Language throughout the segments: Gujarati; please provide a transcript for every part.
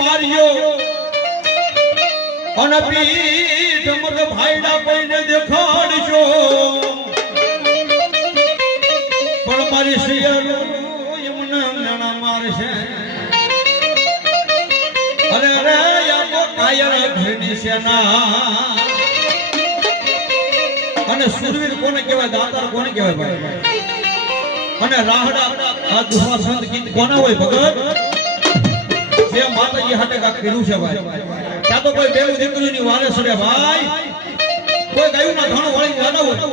માર્યો અને પીઠ મગ ભાઈડા કોઈને દેખાડશો પણ મારી શિયાળો એમને નાના મારશે અરે રે યા કાયર ઘરની સેના અને સુરવીર કોને કહેવાય દાતાર કોને કહેવાય ભાઈ અને રાહડા આ દુહા સંત ગીત કોના હોય ભગત જે માતાજી હાથે કાક કર્યું છે ભાઈ ત્યાં તો કોઈ બેવ દીકરીની વારે સડે ભાઈ કોઈ ગાયું ના ધણ વાળી જાના હોય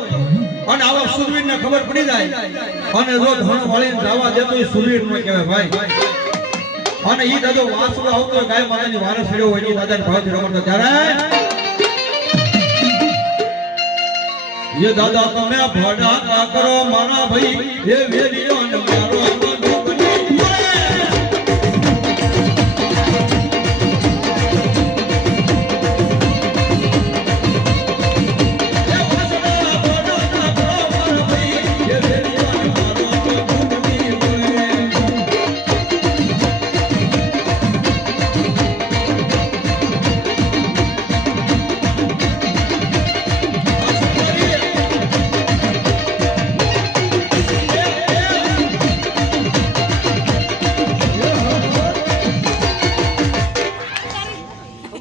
અને આવા સુરવીર ને ખબર પડી જાય અને જો ધણ વાળી જવા દે તો એ સુરવીર નો કહેવાય ભાઈ અને ઈ દાદો વાસળો આવતો ગાય માતાની વારે સડ્યો હોય ઈ દાદાને ભાવથી રમતો ત્યારે ये दादा તમે ભડા કરો મારા ભાઈ એ વેલીઓ ને મારો